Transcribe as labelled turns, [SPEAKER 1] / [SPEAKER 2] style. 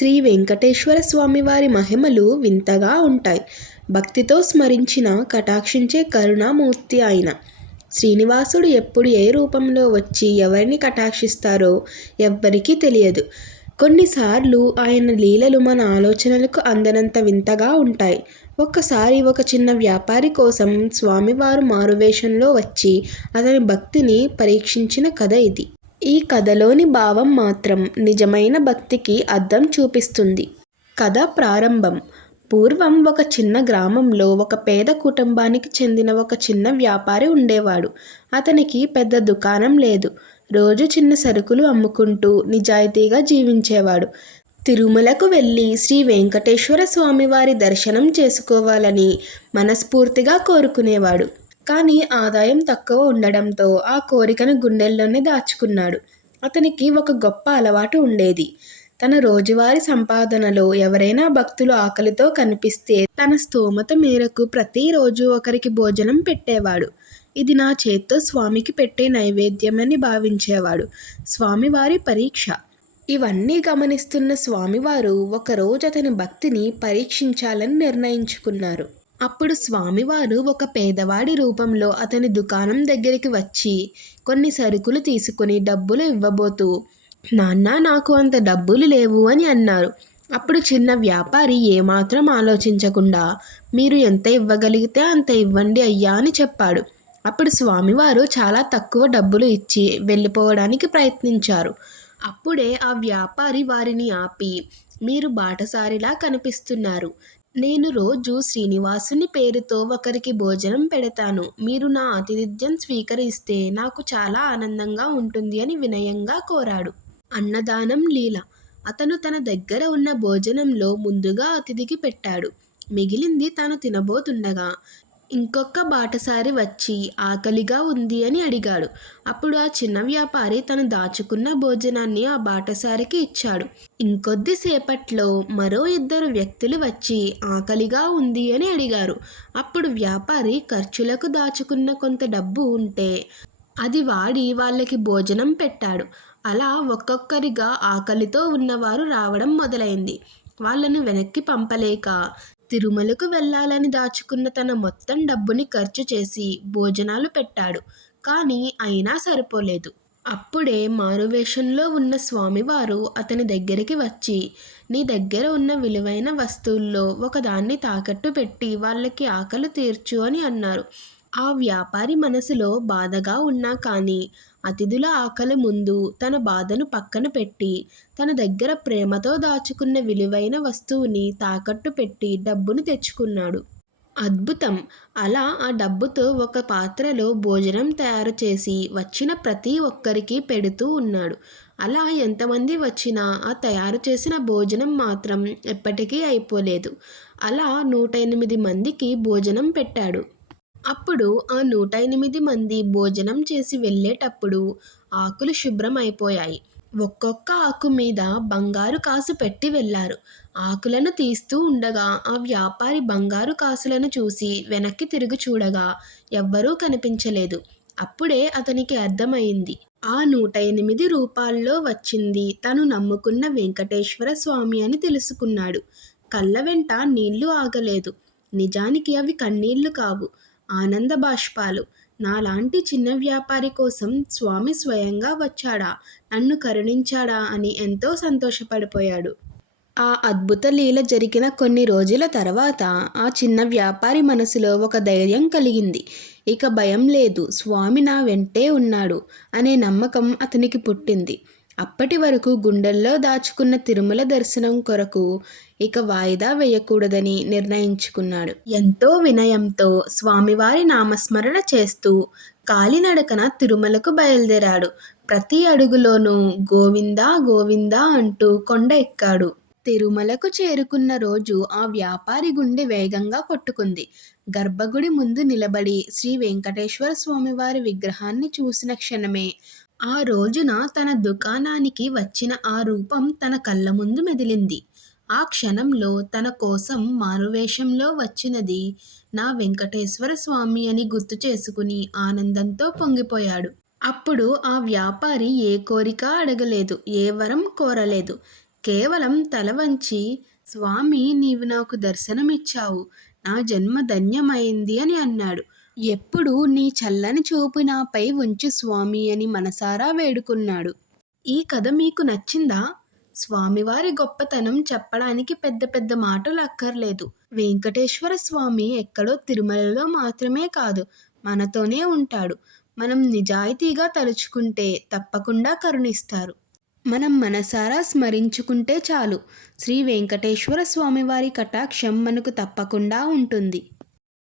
[SPEAKER 1] శ్రీ వెంకటేశ్వర స్వామి వారి మహిమలు వింతగా ఉంటాయి. భక్తితో స్మరించిన కటాక్షించే కరుణామూర్తి ఆయన. శ్రీనివాసుడు ఎప్పుడు ఏ రూపంలో వచ్చి ఎవరిని కటాక్షిస్తారో ఎవ్వరికీ తెలియదు. కొన్నిసార్లు ఆయన లీలలు మన ఆలోచనలకు అందనంత వింతగా ఉంటాయి. ఒక్కసారి ఒక చిన్న వ్యాపారి కోసం స్వామివారు మారువేషంలో వచ్చి అతని భక్తిని పరీక్షించిన కథ ఇది. ఈ కథలోని భావం మాత్రం నిజమైన భక్తికి అద్దం చూపిస్తుంది. కథ ప్రారంభం. పూర్వం ఒక చిన్న గ్రామంలో ఒక పేద కుటుంబానికి చెందిన ఒక చిన్న వ్యాపారి ఉండేవాడు. అతనికి పెద్ద దుకాణం లేదు. రోజు చిన్న సరుకులు అమ్ముకుంటూ నిజాయితీగా జీవించేవాడు. తిరుమలకు వెళ్ళి శ్రీ వెంకటేశ్వర స్వామివారి దర్శనం చేసుకోవాలని మనస్ఫూర్తిగా కోరుకునేవాడు. కానీ ఆదాయం తక్కువ ఉండడంతో ఆ కోరికను గుండెల్లోనే దాచుకున్నాడు. అతనికి ఒక గొప్ప అలవాటు ఉండేది. తన రోజువారీ సంపాదనలో ఎవరైనా భక్తులు ఆకలితో కనిపిస్తే తన స్తోమత మేరకు ప్రతిరోజు ఒకరికి భోజనం పెట్టేవాడు. ఇది నా చేత్తో స్వామికి పెట్టే నైవేద్యమని భావించేవాడు. స్వామివారి పరీక్ష. ఇవన్నీ గమనిస్తున్న స్వామివారు ఒకరోజు అతని భక్తిని పరీక్షించాలని నిర్ణయించుకున్నారు. అప్పుడు స్వామివారు ఒక పేదవాడి రూపంలో అతని దుకాణం దగ్గరికి వచ్చి కొన్ని సరుకులు తీసుకుని డబ్బులు ఇవ్వబోతూ నాన్న నాకు అంత డబ్బులు లేవు అని అన్నారు. అప్పుడు చిన్న వ్యాపారి ఏమాత్రం ఆలోచించకుండా మీరు ఎంత ఇవ్వగలిగితే అంత ఇవ్వండి అయ్యా అని చెప్పాడు. అప్పుడు స్వామివారు చాలా తక్కువ డబ్బులు ఇచ్చి వెళ్ళిపోవడానికి ప్రయత్నించారు. అప్పుడే ఆ వ్యాపారి వారిని ఆపి మీరు బాటసారిలా కనిపిస్తున్నారు. నేను రోజు శ్రీనివాసుని పేరుతో ఒకరికి భోజనం పెడతాను. మీరు నా ఆతిథ్యం స్వీకరిస్తే నాకు చాలా ఆనందంగా ఉంటుంది అని వినయంగా కోరాడు. అన్నదానం లీల. అతను తన దగ్గర ఉన్న భోజనంలో ముందుగా అతిథికి పెట్టాడు. మిగిలింది తాను తినబోతుండగా ఇంకొక బాటసారి వచ్చి ఆకలిగా ఉంది అని అడిగాడు. అప్పుడు ఆ చిన్న వ్యాపారి తను దాచుకున్న భోజనాన్ని ఆ బాటసారికి ఇచ్చాడు. ఇంకొద్దిసేపట్లో మరో ఇద్దరు వ్యక్తులు వచ్చి ఆకలిగా ఉంది అని అడిగారు. అప్పుడు వ్యాపారి ఖర్చులకు దాచుకున్న కొంత డబ్బు ఉంటే అది వాడి వాళ్ళకి భోజనం పెట్టాడు. అలా ఒక్కొక్కరిగా ఆకలితో ఉన్నవారు రావడం మొదలైంది. వాళ్ళను వెనక్కి పంపలేక తిరుమలకు వెళ్ళాలని దాచుకున్న తన మొత్తం డబ్బుని ఖర్చు చేసి భోజనాలు పెట్టాడు. కానీ అయినా సరిపోలేదు. అప్పుడే మారువేషంలో ఉన్న స్వామివారు అతని దగ్గరికి వచ్చి నీ దగ్గర ఉన్న విలువైన వస్తువుల్లో ఒకదాన్ని తాకట్టు పెట్టి వాళ్ళకి ఆకలి తీర్చు అని అన్నారు. ఆ వ్యాపారి మనసులో బాధగా ఉన్నా కానీ అతిథుల ఆకలి ముందు తన బాధను పక్కన పెట్టి తన దగ్గర ప్రేమతో దాచుకున్న విలువైన వస్తువుని తాకట్టు పెట్టి డబ్బును తెచ్చుకున్నాడు. అద్భుతం! అలా ఆ డబ్బుతో ఒక పాత్రలో భోజనం తయారు చేసి వచ్చిన ప్రతి ఒక్కరికి పెడుతూ ఉన్నాడు. అలా ఎంతమంది వచ్చినా ఆ తయారు చేసిన భోజనం మాత్రం ఎప్పటికీ అయిపోలేదు. అలా నూట ఎనిమిది మందికి భోజనం పెట్టాడు. అప్పుడు ఆ నూట ఎనిమిది మంది భోజనం చేసి వెళ్ళేటప్పుడు ఆకులు శుభ్రం అయిపోయాయి ఒక్కొక్క ఆకు మీద బంగారు కాసు పెట్టి వెళ్ళారు ఆకులను తీస్తూ ఉండగా ఆ వ్యాపారి బంగారు కాసులను చూసి వెనక్కి తిరిగి చూడగా ఎవ్వరూ కనిపించలేదు. అప్పుడే అతనికి అర్థమైంది. ఆ నూట ఎనిమిది రూపాల్లో వచ్చింది తను నమ్ముకున్న వెంకటేశ్వర స్వామి అని తెలుసుకున్నాడు. కళ్ళ వెంట నీళ్ళు ఆగలేదు. నిజానికి అవి కన్నీళ్ళు కావు. ఆనంద బాష్పాలు. నాలాంటి చిన్న వ్యాపారి కోసం స్వామి స్వయంగా వచ్చాడా? నన్ను కరుణించాడా? అని ఎంతో సంతోషపడిపోయాడు. ఆ అద్భుత లీల జరిగిన కొన్ని రోజుల తర్వాత ఆ చిన్న వ్యాపారి మనసులో ఒక ధైర్యం కలిగింది. ఇక భయం లేదు. స్వామి నా వెంటే ఉన్నాడు అనే నమ్మకం అతనికి పుట్టింది. అప్పటి వరకు గుండెల్లో దాచుకున్న తిరుమల దర్శనం కొరకు ఇక వాయిదా వేయకూడదని నిర్ణయించుకున్నాడు. ఎంతో వినయంతో స్వామివారి నామస్మరణ చేస్తూ కాలినడకన తిరుమలకు బయలుదేరాడు. ప్రతి అడుగులోనూ గోవిందా గోవిందా అంటూ కొండ ఎక్కాడు. తిరుమలకు చేరుకున్న రోజు ఆ వ్యాపారి గుండె వేగంగా కొట్టుకుంది. గర్భగుడి ముందు నిలబడి శ్రీ వెంకటేశ్వర స్వామివారి విగ్రహాన్ని చూసిన క్షణమే ఆ రోజున తన దుకాణానికి వచ్చిన ఆ రూపం తన కళ్ళ ముందు మెదిలింది. ఆ క్షణంలో తన కోసం మారువేషంలో వచ్చినది నా వెంకటేశ్వర స్వామి అని గుర్తు చేసుకుని ఆనందంతో పొంగిపోయాడు. అప్పుడు ఆ వ్యాపారి ఏ కోరిక అడగలేదు ఏ వరం కోరలేదు. కేవలం తల వంచి స్వామి నీవు నాకు దర్శనమిచ్చావు. నా జన్మ ధన్యమైంది అని అన్నాడు. ఎప్పుడు నీ చల్లని చూపు నాపై ఉంచు స్వామి అని మనసారా వేడుకున్నాడు. ఈ కథ మీకు నచ్చిందా? స్వామివారి గొప్పతనం చెప్పడానికి పెద్ద పెద్ద మాటలు అక్కర్లేదు. వెంకటేశ్వర స్వామి ఎక్కడో తిరుమలలో మాత్రమే కాదు మనతోనే ఉంటాడు. మనం నిజాయితీగా తలుచుకుంటే తప్పకుండా కరుణిస్తారు. మనం మనసారా స్మరించుకుంటే చాలు. శ్రీ వెంకటేశ్వర స్వామివారి కటాక్షం మనకు తప్పకుండా ఉంటుంది.